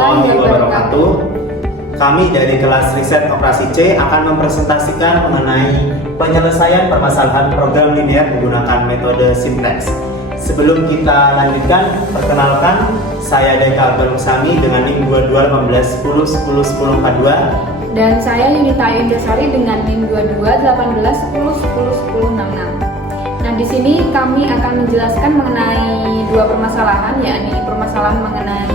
warahmatullahi wabarakatuh. Kami dari kelas riset operasi C akan mempresentasikan mengenai penyelesaian permasalahan program linear menggunakan metode simplex. Sebelum kita lanjutkan, perkenalkan saya Deka Abdul Musami dengan NIM 221810101042. Dan saya Yunita Indasari dengan NIM 221810101066. Nah, di sini kami akan menjelaskan mengenai dua permasalahan, yakni permasalahan mengenai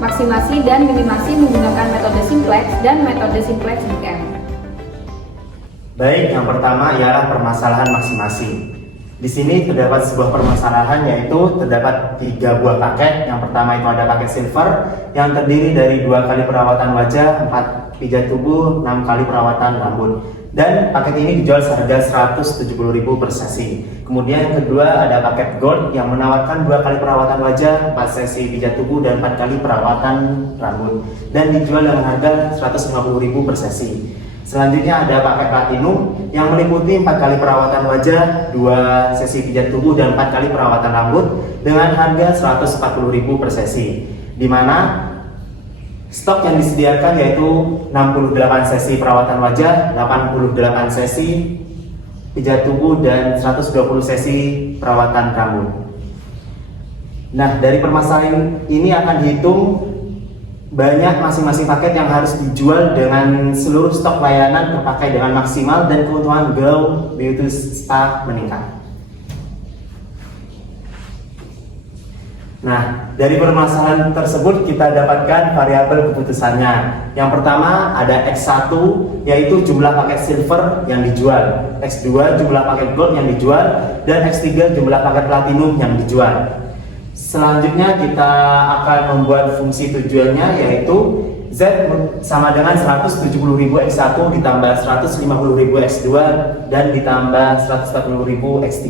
maksimasi dan minimasi menggunakan metode simplex dan metode simplex BM. Baik, yang pertama ialah permasalahan maksimasi. Di sini terdapat sebuah permasalahan, yaitu terdapat 3 buah paket. Yang pertama itu ada paket silver yang terdiri dari 2 kali perawatan wajah, 4 pijat tubuh, 6 kali perawatan rambut. Dan paket ini dijual seharga 170.000 per sesi. Kemudian yang kedua ada paket gold yang menawarkan 2 kali perawatan wajah, 4 sesi pijat tubuh dan 4 kali perawatan rambut. Dan dijual dengan harga 150.000 per sesi. Selanjutnya ada paket platinum yang meliputi 4 kali perawatan wajah, 2 sesi pijat tubuh dan 4 kali perawatan rambut dengan harga 140.000 per sesi. Di mana stok yang disediakan yaitu 68 sesi perawatan wajah, 88 sesi pijat tubuh dan 120 sesi perawatan rambut. Nah, dari permasalahan ini akan dihitung banyak masing-masing paket yang harus dijual dengan seluruh stok layanan terpakai dengan maksimal dan keuntungan Glow Beauty Spa meningkat. Nah, dari permasalahan tersebut kita dapatkan variabel keputusannya. Yang pertama ada X1 yaitu jumlah paket silver yang dijual, X2 jumlah paket gold yang dijual, dan X3 jumlah paket platinum yang dijual. Selanjutnya kita akan membuat fungsi tujuannya, yaitu Z sama dengan 170.000 X1 ditambah 150.000 X2 dan ditambah 140.000 X3.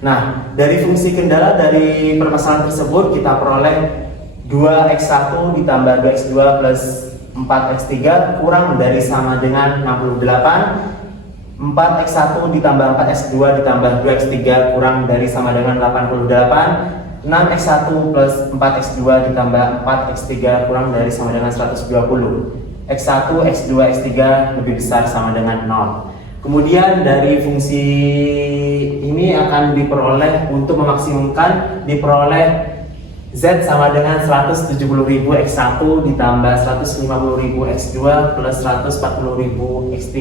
Nah, dari fungsi kendala dari permasalahan tersebut kita peroleh 2X1 ditambah 2X2 plus 4X3 kurang dari sama dengan 68. 4X1 ditambah 4X2 ditambah 2X3 kurang dari sama dengan 88. 6X1 plus 4X2 ditambah 4X3 kurang dari sama dengan 120. X1, X2, X3 lebih besar sama dengan 0. Kemudian dari fungsi ini akan diperoleh untuk memaksimumkan diperoleh Z sama dengan 170.000 X1 ditambah 150.000 X2 plus 140.000 X3.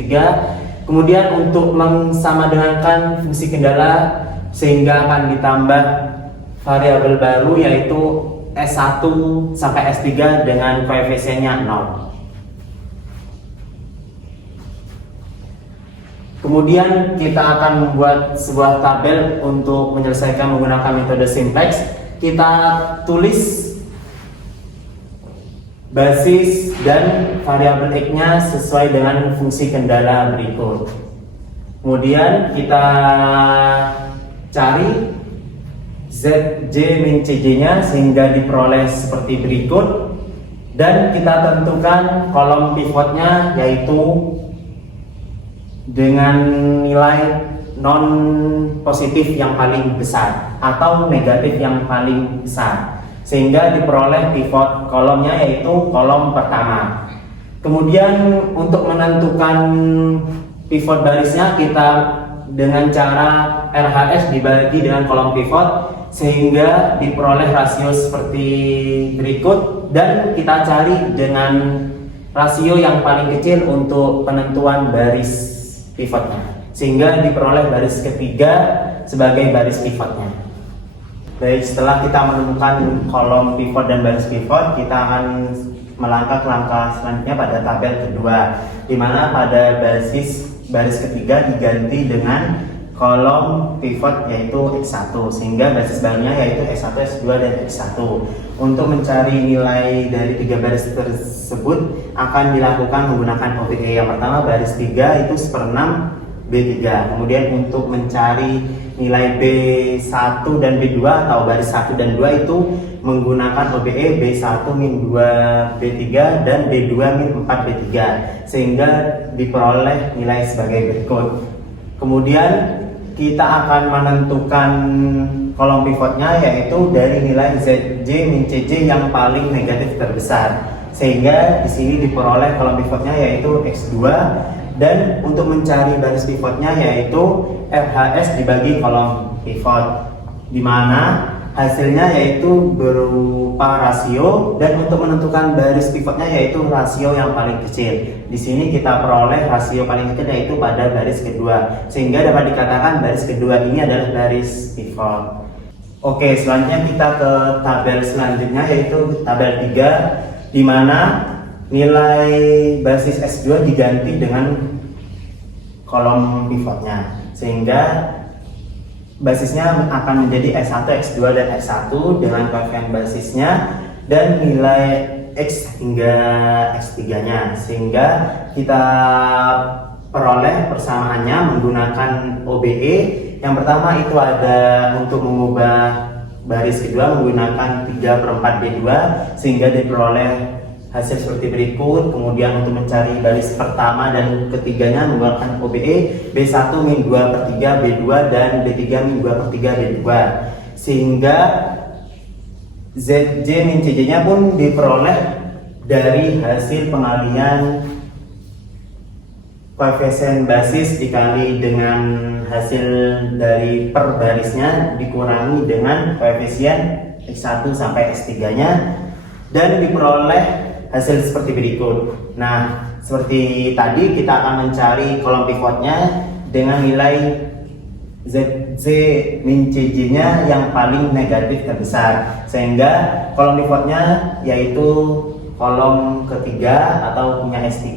Kemudian untuk mensamadengankan fungsi kendala sehingga akan ditambah variabel baru yaitu S1 sampai S3 dengan koefisiennya 0. Kemudian kita akan membuat sebuah tabel untuk menyelesaikan menggunakan metode simplex. Kita tulis basis dan variabel X-nya sesuai dengan fungsi kendala berikut. Kemudian kita cari ZJ min CJ-nya sehingga diperoleh seperti berikut. Dan kita tentukan kolom pivotnya yaitu dengan nilai non positif yang paling besar atau negatif yang paling besar, sehingga diperoleh pivot kolomnya yaitu kolom pertama. Kemudian untuk menentukan pivot barisnya kita dengan cara RHS dibagi dengan kolom pivot sehingga diperoleh rasio seperti berikut, dan kita cari dengan rasio yang paling kecil untuk penentuan baris pivotnya sehingga diperoleh baris ketiga sebagai baris pivotnya. Baik, setelah kita menemukan kolom pivot dan baris pivot, kita akan melangkah ke langkah selanjutnya pada tabel kedua, di mana pada baris ketiga diganti dengan kolom pivot yaitu X1 sehingga basis barunya yaitu X1, X2 dan X1. Untuk mencari nilai dari 3 baris tersebut akan dilakukan menggunakan OBE. Yang pertama baris 3 itu 1/6 B3. Kemudian untuk mencari nilai B1 dan B2 atau baris 1 dan 2 itu menggunakan OBE B1 min 2 B3 dan B2 min 4 B3 sehingga diperoleh nilai sebagai berikut. Kemudian kita akan menentukan kolom pivotnya yaitu dari nilai ZJ min CJ yang paling negatif terbesar. Sehingga di sini diperoleh kolom pivotnya yaitu X2, dan untuk mencari baris pivotnya yaitu RHS dibagi kolom pivot, di mana hasilnya yaitu berupa rasio, dan untuk menentukan baris pivotnya yaitu rasio yang paling kecil. Di sini kita peroleh rasio paling kecil yaitu pada baris kedua, sehingga dapat dikatakan baris kedua ini adalah baris pivot. Oke, selanjutnya kita ke tabel selanjutnya yaitu tabel 3, di mana nilai basis S2 diganti dengan kolom pivotnya, sehingga basisnya akan menjadi S1, X2, dan X1 dengan koefisien basisnya dan nilai X hingga X3-nya, sehingga kita peroleh persamaannya menggunakan OBE. Yang pertama itu ada untuk mengubah baris kedua menggunakan 3/4 B2, sehingga diperoleh hasil seperti berikut. Kemudian untuk mencari baris pertama dan ketiganya menggunakan OBE B1 min 2/3 B2 dan B3 min 2/3 B2, sehingga ZJ min CJ nya pun diperoleh dari hasil pengalian koefisien basis dikali dengan hasil dari per barisnya dikurangi dengan koefisien X1 sampai X3 nya, dan diperoleh hasil seperti berikut. Nah, seperti tadi kita akan mencari kolom pivotnya dengan nilai ZJ min CJ nya yang paling negatif terbesar, sehingga kolom pivotnya yaitu kolom ketiga atau punya S3,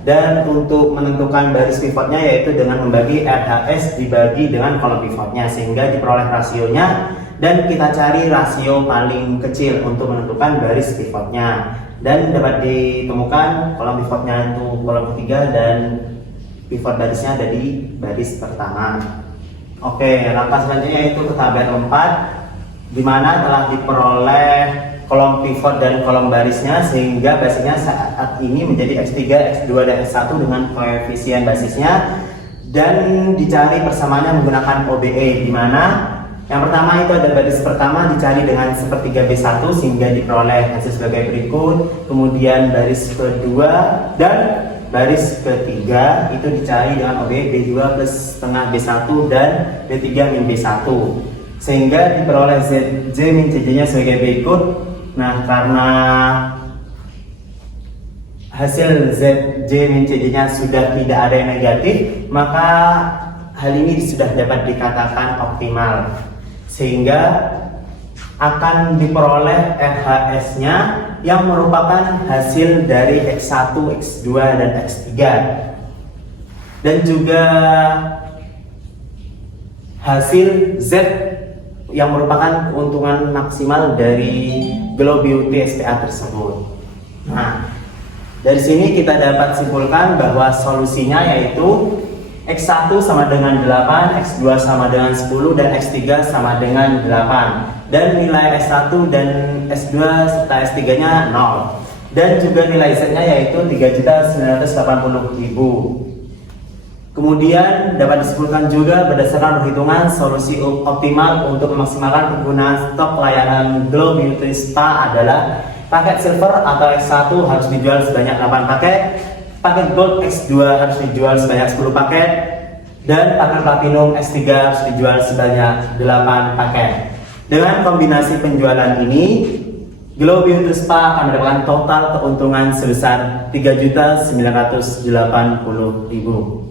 dan untuk menentukan baris pivotnya yaitu dengan membagi RHS dibagi dengan kolom pivotnya, sehingga diperoleh rasionya, dan kita cari rasio paling kecil untuk menentukan baris pivotnya, dan dapat ditemukan kolom pivotnya itu kolom ketiga dan pivot barisnya ada di baris pertama. Oke, langkah selanjutnya yaitu ke tabel 4, di mana telah diperoleh kolom pivot dan kolom barisnya, sehingga basisnya saat ini menjadi X3, X2, dan X1 dengan koefisien basisnya, dan dicari persamaannya menggunakan OBE, di mana yang pertama itu ada baris pertama dicari dengan sepertiga B1 sehingga diperoleh hasil sebagai berikut. Kemudian baris kedua dan baris ketiga itu dicari dengan OBE B2 plus setengah B1 dan B3 min B1, sehingga diperoleh ZJ min CJ nya sebagai berikut. Nah, karena hasil ZJ min CJ nya sudah tidak ada yang negatif, maka hal ini sudah dapat dikatakan optimal, sehingga akan diperoleh RHS nya yang merupakan hasil dari X1, X2, dan X3, dan juga hasil Z yang merupakan keuntungan maksimal dari Glow Beauty SPA tersebut. Nah, dari sini kita dapat simpulkan bahwa solusinya yaitu X1 sama dengan 8, X2 sama dengan 10, dan X3 sama dengan 8. Dan nilai S1 dan S2 serta S3 nya 0. Dan juga nilai Z nya yaitu 3.980.000. Kemudian dapat disimpulkan juga berdasarkan perhitungan solusi optimal untuk memaksimalkan penggunaan stok layanan Glow Beauty Spa adalah paket silver atau X1 harus dijual sebanyak 8 paket, paket gold X2 harus dijual sebanyak 10 paket, dan paket platinum X3 harus dijual sebanyak 8 paket. Dengan kombinasi penjualan ini, Glow Beauty Spa akan mendapatkan total keuntungan sebesar 3.980.000.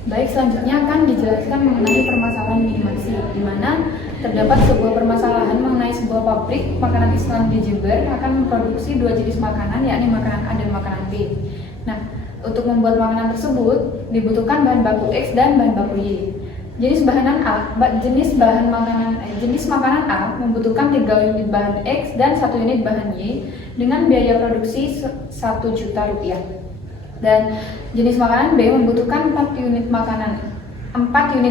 Baik, selanjutnya akan dijelaskan mengenai permasalahan minimasi, di mana terdapat sebuah permasalahan mengenai sebuah pabrik makanan Islam di Jember akan memproduksi dua jenis makanan, yakni makanan A dan makanan B. Nah, untuk membuat makanan tersebut dibutuhkan bahan baku X dan bahan baku Y. Jenis makanan A membutuhkan 3 unit bahan X dan 1 unit bahan Y dengan biaya produksi Rp1.000.000. Dan jenis makanan B membutuhkan 4 unit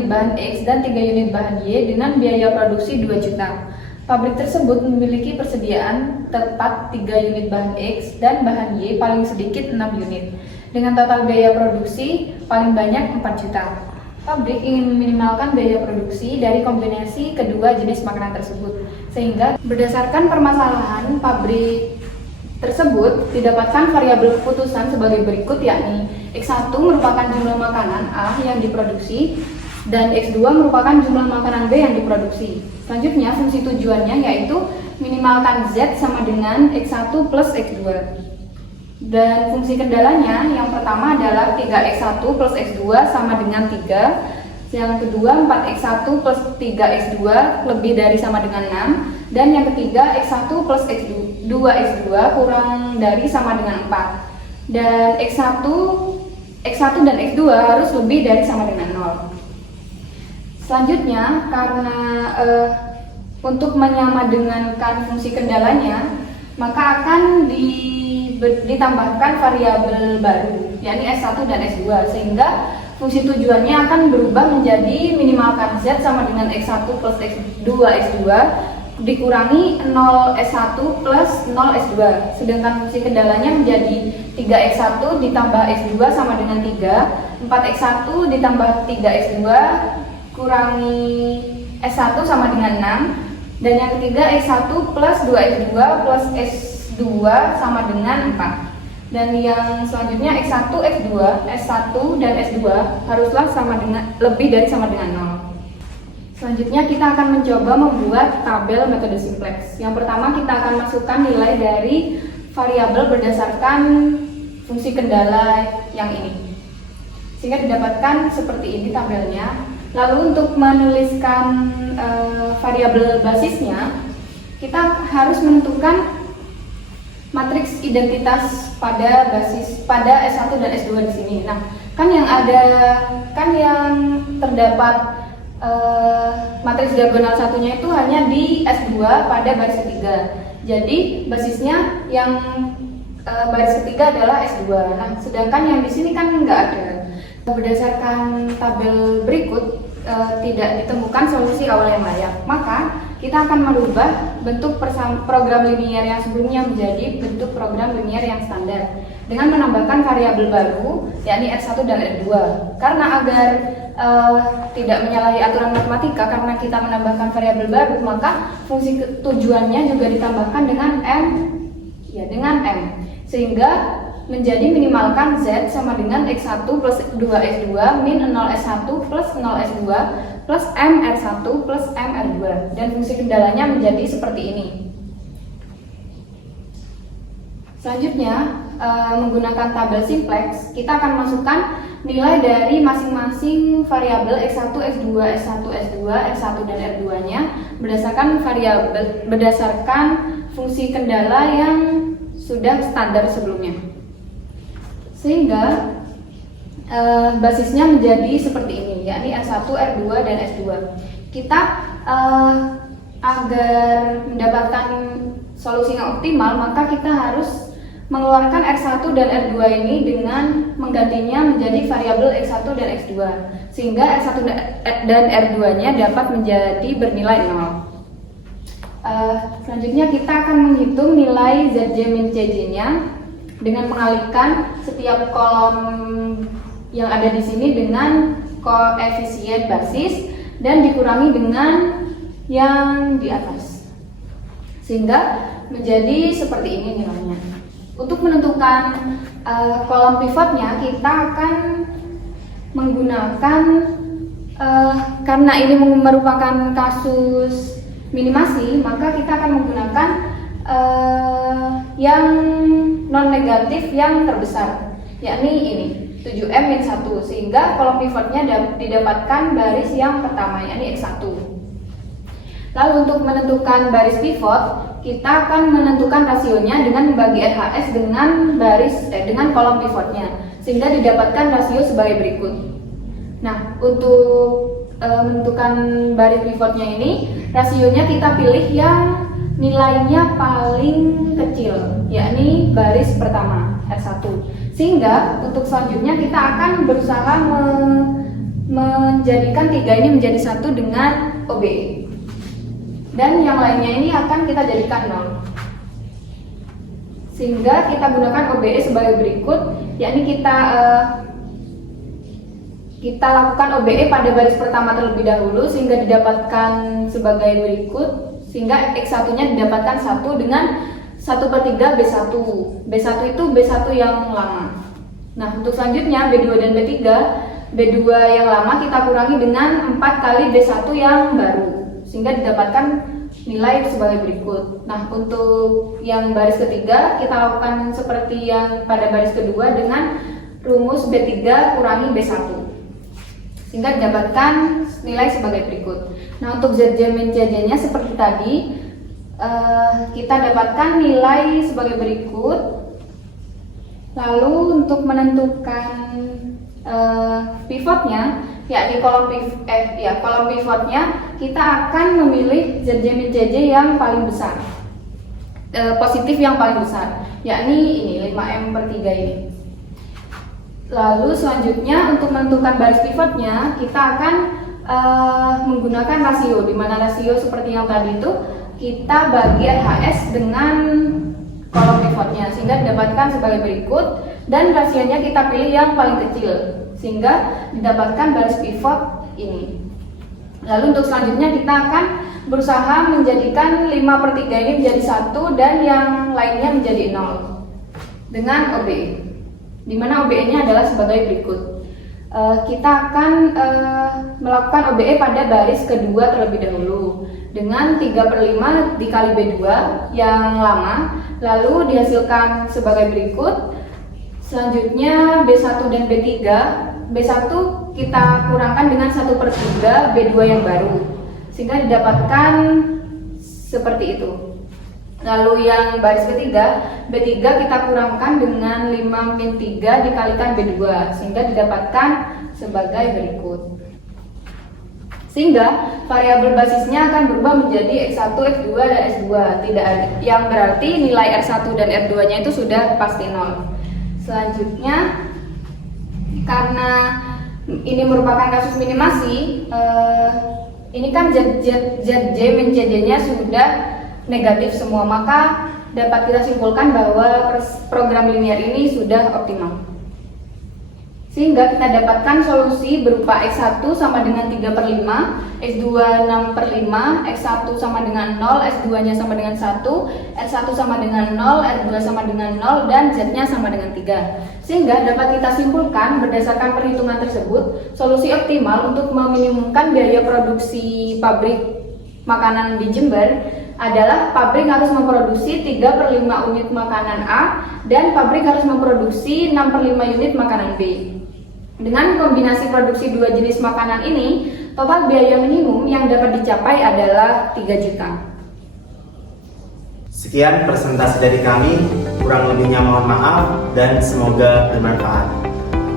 bahan X dan 3 unit bahan Y dengan biaya produksi 2 juta. Pabrik tersebut memiliki persediaan tepat 3 unit bahan X dan bahan Y paling sedikit 6 unit dengan total biaya produksi paling banyak 4 juta. Pabrik ingin meminimalkan biaya produksi dari kombinasi kedua jenis makanan tersebut, sehingga berdasarkan permasalahan pabrik tersebut didapatkan variabel keputusan sebagai berikut, yakni X1 merupakan jumlah makanan A yang diproduksi dan X2 merupakan jumlah makanan B yang diproduksi. Selanjutnya fungsi tujuannya yaitu minimalkan Z sama dengan X1 plus X2. Dan fungsi kendalanya yang pertama adalah 3x1 plus x2 sama dengan 3. Yang kedua 4x1 plus 3x2 lebih dari sama dengan 6. Dan yang ketiga x1 plus x2 kurang dari sama dengan 4. Dan x1 dan x2 harus lebih dari sama dengan 0. Selanjutnya karena untuk menyamadengankan fungsi kendalanya, maka akan ditambahkan variabel baru, yakni S1 dan S2, sehingga fungsi tujuannya akan berubah menjadi minimalkan Z sama dengan X1 plus X2 X2 dikurangi 0S1 plus 0S2, sedangkan fungsi kendalanya menjadi 3X1 ditambah X2 sama dengan 3, 4X1 ditambah 3X2 kurangi S1 sama dengan 6, dan yang ketiga X1 plus 2X2 plus S2 sama dengan 4. Dan yang selanjutnya X1, X2, S1 dan S2 haruslah sama dengan lebih dari sama dengan 0. Selanjutnya kita akan mencoba membuat tabel metode simplex. Yang pertama kita akan masukkan nilai dari variabel berdasarkan fungsi kendala yang ini, sehingga didapatkan seperti ini tabelnya. Lalu untuk menuliskan variabel basisnya, kita harus menentukan matriks identitas pada S1 dan S2 di sini. Nah, yang terdapat matriks diagonal satunya itu hanya di S2 pada baris ketiga. Jadi basisnya yang baris ketiga adalah S2. Nah, sedangkan yang di sini kan nggak ada. Berdasarkan tabel berikut tidak ditemukan solusi awal yang layak. Maka kita akan merubah bentuk program linier yang sebelumnya menjadi bentuk program linier yang standar dengan menambahkan variabel baru, yakni R1 dan R2. Karena agar tidak menyalahi aturan matematika, karena kita menambahkan variabel baru, maka fungsi tujuannya juga ditambahkan dengan M, sehingga menjadi minimalkan Z sama dengan X1 plus 2X2 min 0S1 plus 0S2 plus MR1 plus MR2, dan fungsi kendalanya menjadi seperti ini. Selanjutnya menggunakan tabel simplex, kita akan masukkan nilai dari masing-masing variabel X1, X2, S1, S2, R1 dan R2-nya berdasarkan fungsi kendala yang sudah standar sebelumnya. Sehingga basisnya menjadi seperti ini, yakni R1, R2, dan S2. Kita agar mendapatkan solusi yang optimal, maka kita harus mengeluarkan R1 dan R2 ini dengan menggantinya menjadi variabel X1 dan X2, sehingga R1 dan R2-nya dapat menjadi bernilai 0. Selanjutnya kita akan menghitung nilai ZJ min CJ-nya dengan mengalihkan setiap kolom yang ada di sini dengan koefisien basis dan dikurangi dengan yang di atas, sehingga menjadi seperti ini nilainya. Untuk menentukan kolom pivotnya, kita akan menggunakan karena ini merupakan kasus minimasi, maka kita akan menggunakan yang non negatif yang terbesar, yakni ini 7M-1, sehingga kolom pivotnya didapatkan baris yang pertama, yakni X1. Lalu untuk menentukan baris pivot, kita akan menentukan rasionya dengan membagi RHS dengan kolom pivotnya, sehingga didapatkan rasio sebagai berikut. Nah, untuk menentukan baris pivotnya ini, rasionya kita pilih yang nilainya paling kecil, yakni baris pertama R1. Sehingga untuk selanjutnya kita akan berusaha menjadikan 3 ini menjadi 1 dengan OBE. Dan yang lainnya ini akan kita jadikan 0. Sehingga kita gunakan OBE sebagai berikut, yakni kita Kita lakukan OBE pada baris pertama terlebih dahulu sehingga didapatkan sebagai berikut, sehingga X1-nya didapatkan 1 dengan 1/3 B1. B1 itu B1 yang lama. Nah, untuk selanjutnya B2 dan B3, B2 yang lama kita kurangi dengan 4 kali B1 yang baru, sehingga didapatkan nilai sebagai berikut. Nah, untuk yang baris ketiga kita lakukan seperti yang pada baris kedua dengan rumus B3 kurangi B1, sehingga didapatkan nilai sebagai berikut. Nah, untuk ZJ min CJ nya seperti tadi, kita dapatkan nilai sebagai berikut. Lalu untuk menentukan pivotnya, yakni kolom pivotnya, kita akan memilih ZJ min CJ yang paling besar, positif yang paling besar, yakni ini 5M/3 ini. Lalu selanjutnya untuk menentukan baris pivotnya, kita akan menggunakan rasio, di mana rasio seperti yang tadi itu kita bagi RHS dengan kolom pivotnya, sehingga didapatkan sebagai berikut, dan rasionya kita pilih yang paling kecil sehingga didapatkan baris pivot ini. Lalu untuk selanjutnya kita akan berusaha menjadikan 5/3 ini menjadi 1 dan yang lainnya menjadi 0 dengan OBE, di mana OBE-nya adalah sebagai berikut. Kita akan melakukan OBE pada baris kedua terlebih dahulu dengan 3/5 dikali B2 yang lama, lalu dihasilkan sebagai berikut. Selanjutnya B1 dan B3, B1 kita kurangkan dengan 1/3 B2 yang baru, sehingga didapatkan seperti itu. Lalu yang baris ketiga, B3 kita kurangkan dengan 5-3 dikalikan B2, sehingga didapatkan sebagai berikut. Sehingga variabel basisnya akan berubah menjadi X1, X2, dan S2, tidak ada, yang berarti nilai R1 dan R2 nya itu sudah pasti 0. Selanjutnya, karena ini merupakan kasus minimasi, ini kan ZJ min CJ nya sudah negatif semua, maka dapat kita simpulkan bahwa program linear ini sudah optimal. Sehingga kita dapatkan solusi berupa X1 sama dengan 3/5, X2 6/5, X1 sama dengan 0, S2 nya sama dengan 1, R1 sama dengan 0, R2 sama dengan 0, dan Z nya sama dengan 3. Sehingga dapat kita simpulkan berdasarkan perhitungan tersebut, solusi optimal untuk meminimumkan biaya produksi pabrik makanan di Jember adalah pabrik harus memproduksi 3/5 unit makanan A dan pabrik harus memproduksi 6/5 unit makanan B. Dengan kombinasi produksi dua jenis makanan ini, total biaya minimum yang dapat dicapai adalah 3 juta. Sekian presentasi dari kami, kurang lebihnya mohon maaf dan semoga bermanfaat.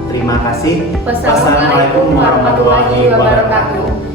Terima kasih. Wassalamualaikum warahmatullahi wabarakatuh.